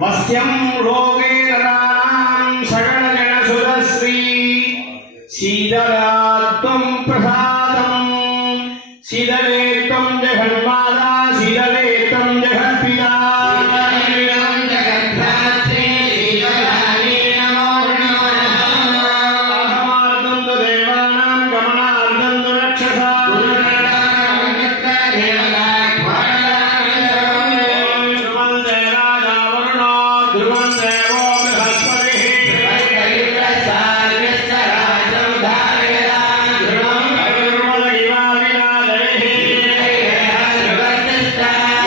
वस्यं लोके नराणां सकलजनसुरश्री शीतलात्वं प्रसादं शीतले त्वं जगन्माता शीतले त्वं जगत्पिता Stop.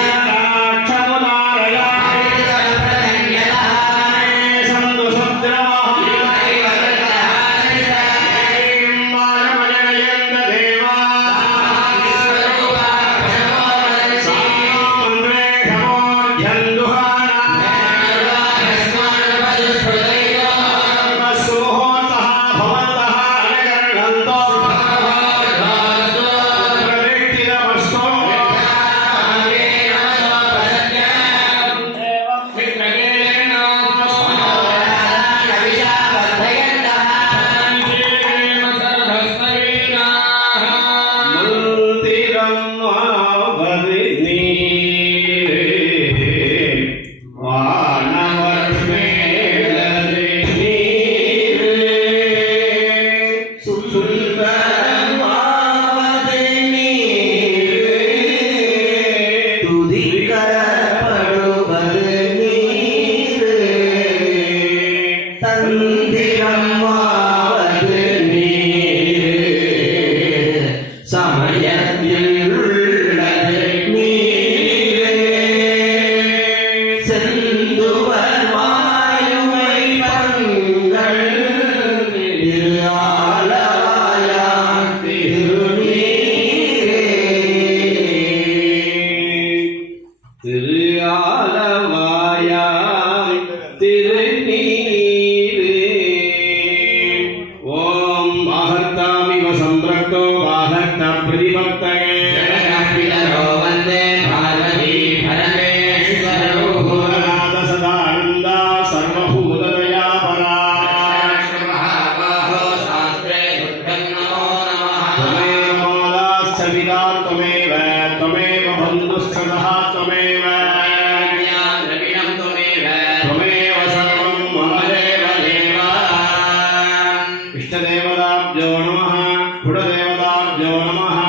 குலதேவதாभ्यो நமः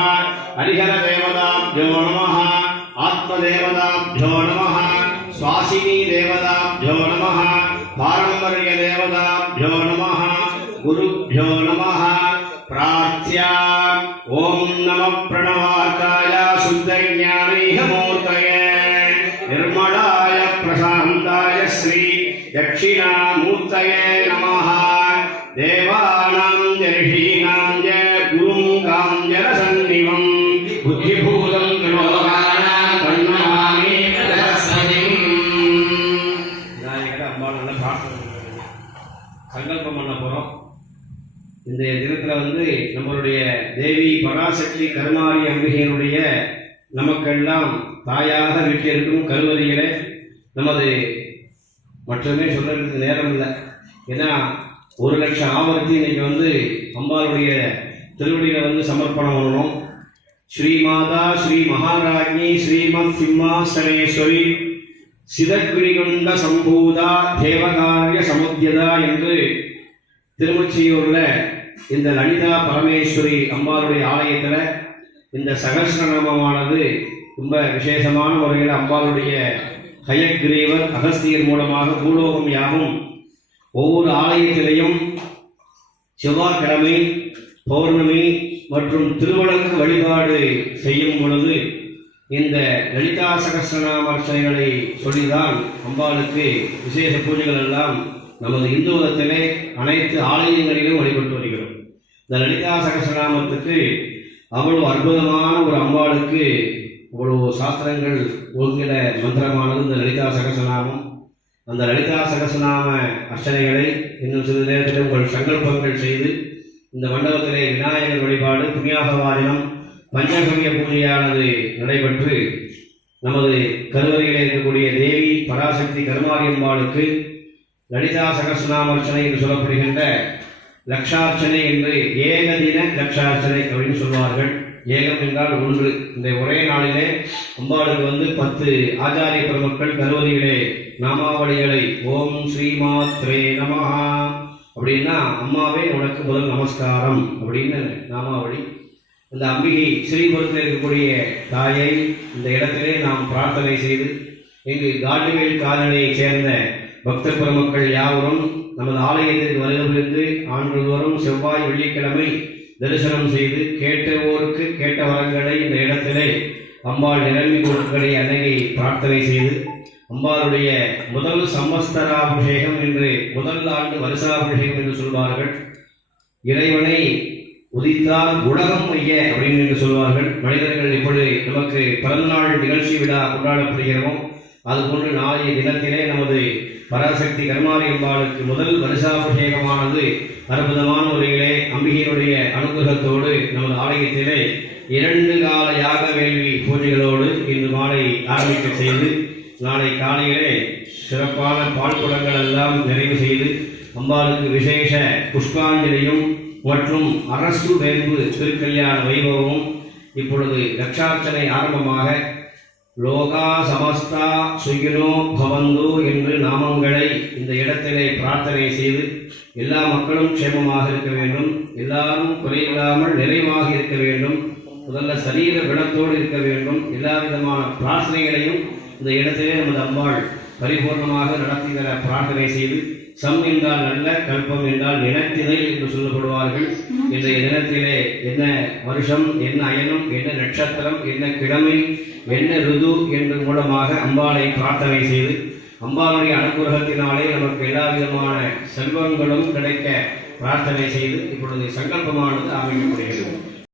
ஹரிஹரதேவதாभ्यो நமः ஆத்மதேவதாभ्यो நமः சுவாசினி தேவதாभ्यो நமः பாரம்பரிய தேவதாभ्यो நமः குருभ्यो நமः பிரார்த்யா ஓம் நம பிரணவார்த்தாய சுத்தஞானீக மூர்த்தயே நிர்மலாய பிரசாந்தாய ஸ்ரீ தட்சிணாமூர்த்தயே நமः தேவானாம் ஜரிஷீனாம் ஜ குரும் காஞ்சன சன்னிவம் புத்திபூதம் லோகானாம் தன்னமாமி பிரசன்னிம். விநாயகர் அம்பாள் பிரார்த்தனை சங்கல்பம் பண்ண போறோம். இந்த தினத்துல நம்மளுடைய தேவி பராசக்தி கருமாரி அம்பிகையினுடைய நமக்கெல்லாம் தாயாக வீட்டிற்கும் கருவறையிலே நமது மற்றமே சொல்றதுக்கு நேரம் இல்லை. ஏன்னா 1,00,000 ஆவர்த்தி இன்னைக்கு அம்பாளுடைய திருவடியில சமர்ப்பணம் பண்ணணும். ஸ்ரீமாதா ஸ்ரீ மகாராஜ்ஞி ஸ்ரீமத் சிம்மாசனேஸ்வரி சிதக்ரிகுண்ட சம்பூதா தேவகாரிய சமுத்தியதா என்று திருமச்சியூர்ல இந்த லலிதா பரமேஸ்வரி அம்பாளுடைய ஆலயத்துல இந்த சகஸ்ரநாமமானது ரொம்ப விசேஷமான முறையில் அம்பாளுடைய ஹயக்ரீவர் அகஸ்தியர் மூலமாக பூலோகம் யாவும் ஒவ்வொரு ஆலயத்திலையும் செவ்வாய்க்கிழமை பௌர்ணமி மற்றும் திருவிளக்கு வழிபாடு செய்யும் பொழுது இந்த லலிதா சகஸ்ரநாம அர்ச்சனைகளை சொல்லிதான் அம்பாளுக்கு விசேஷ பூஜைகள் எல்லாம் நமது இந்து மதத்திலே அனைத்து ஆலயங்களிலும் வழிபட்டு வருகிறோம். இந்த லலிதா சகஸ்ரநாமத்துக்கு அவ்வளவு அற்புதமான ஒரு அம்பாளுக்கு அவ்வளவு சாஸ்திரங்கள் ஒருங்கிற மந்திரமானது இந்த லலிதா சகஸ்ரநாமம். அந்த லலிதா சகஸ்ரநாம அர்ச்சனைகளை இன்னும் சிறிது நேரத்தில் உங்கள் சங்கல்பங்கள் செய்து இந்த மண்டபத்திலே விநாயகர் வழிபாடு புண்ணியாகவாதினம் பஞ்சகவிய பூஜையானது நடைபெற்று நமது கருவறையிலே இருக்கக்கூடிய தேவி பராசக்தி கருமாரி அம்பாளுக்கு லலிதா சகஸ்ரநாம அர்ச்சனை என்று சொல்லப்படுகின்ற லக்ஷார்ச்சனை என்று ஏகதின லக்ஷார்ச்சனை அப்படின்னு சொல்வார்கள். ஏகம் என்றால் ஒன்று. இந்த ஒரே நாளிலே அம்பாளுக்கு 10 ஆச்சாரிய பெருமக்கள் கருவறையிலே நாமாவளிகளை ஓம் ஸ்ரீமாத்ரே நமஹா அப்படின்னா அம்மாவே உனக்கு முதல் நமஸ்காரம் அப்படின்னு நாமாவளி. அந்த அம்பிகை ஸ்ரீபுரத்தில் இருக்கக்கூடிய தாயை இந்த இடத்திலே நாம் பிரார்த்தனை செய்து இங்கு காட்டுவேல் காலனியை சேர்ந்த பக்த பெருமக்கள் யாவரும் நமது ஆலயத்திற்கு வருகின்ற ஆண்டுதோறும் செவ்வாய் வெள்ளிக்கிழமை தரிசனம் செய்து கேட்டவோருக்கு கேட்ட வரங்களை இந்த இடத்திலே அம்பாள் நிரம்பி கொடுக்கலை அன்னையை பிரார்த்தனை செய்து அம்பாளுடைய முதல் சம்பஸ்தராபிஷேகம் என்று முதல் ஆண்டு வருஷாபிஷேகம் என்று சொல்வார்கள். இறைவனை உதித்தால் உலகம் ஐய அப்படின்னு என்று சொல்வார்கள். மனிதர்கள் இப்பொழுது நமக்கு பிறந்தநாள் நிகழ்ச்சி விழா கொண்டாடப்படுகிறோமோ அதுபோன்று நாளைய தினத்திலே நமது பராசக்தி கருமாரி அம்பாளுக்கு முதல் வருஷாபிஷேகமானது அற்புதமான முறையிலே அம்பிகையினுடைய அனுகிரகத்தோடு நமது ஆலயத்திலே 2 கால யாக வேள்வி பூஜைகளோடு இன்று மாலை ஆரம்பிக்க செய்து நாளை காலையிலே சிறப்பான பால் குடங்கள் எல்லாம் நிறைவு செய்து அம்பாளுக்கு விசேஷ புஷ்பாஞ்சலியும் மற்றும் அரசு வேம்பு திருக்கல்யாண வைபவமும் இப்பொழுது லட்சார்ச்சனை ஆரம்பமாக லோகா சமஸ்தா சுகினோ பவந்து என்று நாமங்களை இந்த இடத்திலே பிரார்த்தனை செய்து எல்லா மக்களும் க்ஷேமமாக இருக்க வேண்டும், எல்லாரும் குறையில்லாமல் நிறைவாக இருக்க வேண்டும், முதல்ல சரீர குணத்தோடு இருக்க வேண்டும். எல்லா விதமான பிரார்த்தனைகளையும் இந்த இடத்திலே நமது அம்பாள் பரிபூர்ணமாக நடத்தி தர பிரார்த்தனை செய்து சம் என்றால் நல்ல, கல்பம் என்றால் நினைத்தினை என்று சொல்லப்படுவார்கள். இன்றைய தினத்திலே என்ன வருஷம், என்ன அயனம், என்ன நட்சத்திரம், என்ன கிழமை, என்ன ருது என்ற மூலமாக அம்பாளை பிரார்த்தனை செய்து அம்பாளுடைய அனுகிரகத்தினாலே நமக்கு எல்லா விதமான செல்வங்களும் கிடைக்க பிரார்த்தனை செய்து இப்பொழுது சங்கல்பமானது அமைக்கப்படுகிறது.